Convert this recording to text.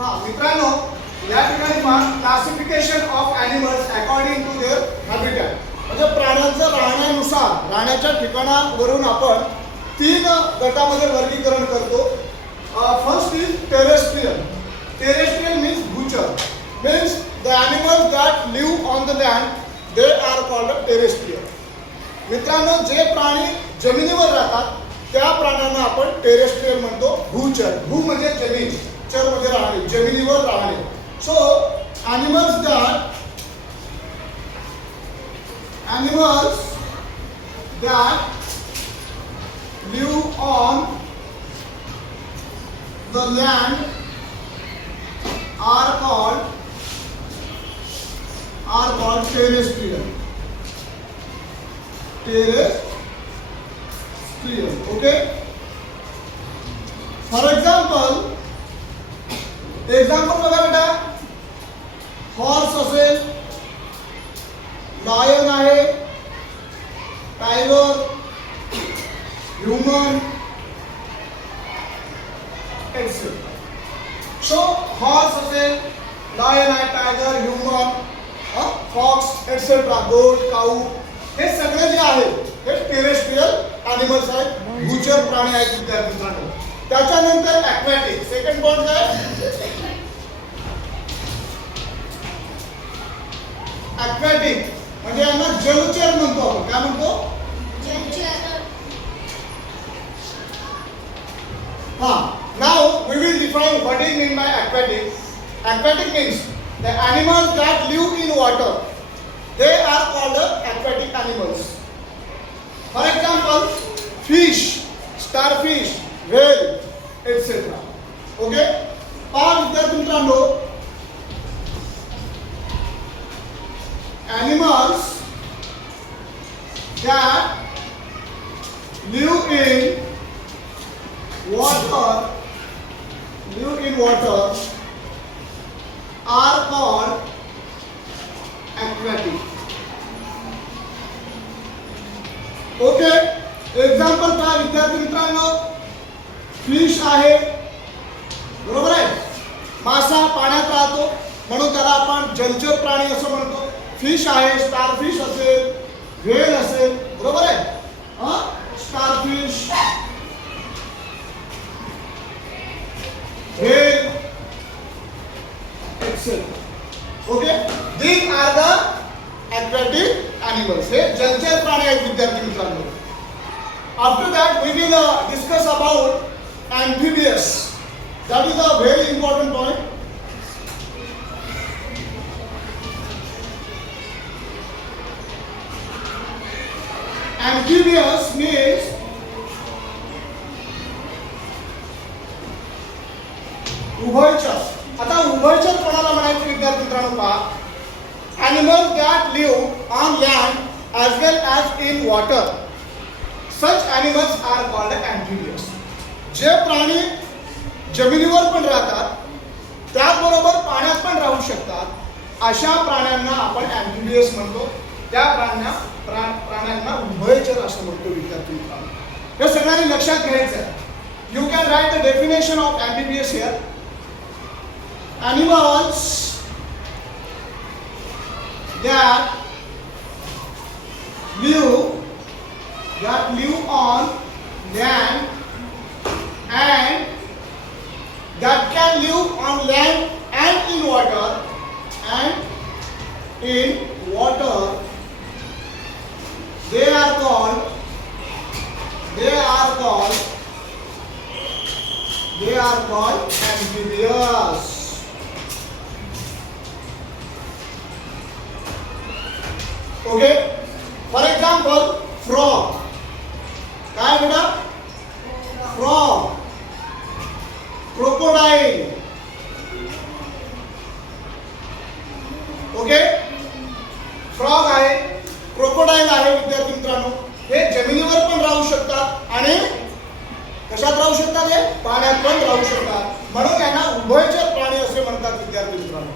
हा मित्रांनो, या ठिकाणी classification of animals according to their habitat, म्हणजे प्राण्यांचं राहण्यानुसार राहण्याच्या ठिकाणावरून आपण 3 गटामध्ये वर्गीकरण करतो. First is terrestrial. Terrestrial means भूचर, means the animals that live on the land they are called terrestrial. मित्रांनो, जे प्राणी जमिनीवर राहतात त्या प्राण्यांना आपण टेरेस्ट्रियल म्हणतो. भूचर, भू म्हणजे जमीन, चर म्हणजे राहणे, जमिनीवर राहणे. So animals that live on the land are called terrestrial. Okay. For example बघा बेटा, हॉर्स असेल, लायन आहे, tiger, human etcetera. So horse असेल, लायन आहे, टायगर, ह्यूमन, फॉक्स एक्सेट्रा, गोट, काऊ, हे सगळे जे आहेत हे टेरेस्ट्रियल ॲनिमल्स आहेत, भूचर प्राणी आहेत विद्यार्थी मित्रांनो. त्याच्यानंतर ॲक्वॅटिक. सेकंड पॉइंट काय? ॲक्वॅटिक म्हणजे यांना जलचर म्हणतो आपण. काय म्हणतो? जलचर. Now we will define what is mean by aquatic. Aquatic means the animals that live in water they are called aquatic animals. For example fish, starfish, whale etcetera. Okay. पहा विद्यार्थी मित्रांनो, animals that live in water are called aquatic. Okay. Example पहा विद्यार्थी मित्रांनो, fish आहे, बरोबर आहे. मासा पाण्यात राहतो म्हणून त्याला आपण जलचर प्राणी असं म्हणतो. फिश आहे, स्टारफिश असेल, व्हेल असेल, बरोबर आहे. Starfish, whale etcetera. Okay. These are the aquatic animals. हे जलचर प्राणी आहेत विद्यार्थी मित्रांनो. After that we will discuss about amphibious. That is a very important point. Amphibious means उभयचर. आता उभयचर कोणाला म्हणायचं विद्यार्थी मित्रांनो? पहा, animals that live on land as well as in water, such animals are called amphibious. जे प्राणी जमिनीवर पण राहतात त्याचबरोबर पाण्यात पण राहू शकतात अशा प्राण्यांना आपण amphibious म्हणतो. त्या प्राण्यांना उभयचर असं म्हणतो विद्यार्थी मित्रांनो. हे सगळ्यांनी लक्षात घ्यायचं आहे. You can write the definition of amphibious here. Animals that live on land and that can live on land and in water they are called amphibious. Okay. For example, frog. काय बेटा? Frog, crocodile. ओके. फ्रॉग आहे, crocodile आहे विद्यार्थी मित्रांनो. हे जमिनीवर पण राहू शकतात आणि कशात राहू शकतात? हे पाण्यात पण राहू शकतात. म्हणून यांना उभयचर प्राणी असे म्हणतात विद्यार्थी मित्रांनो.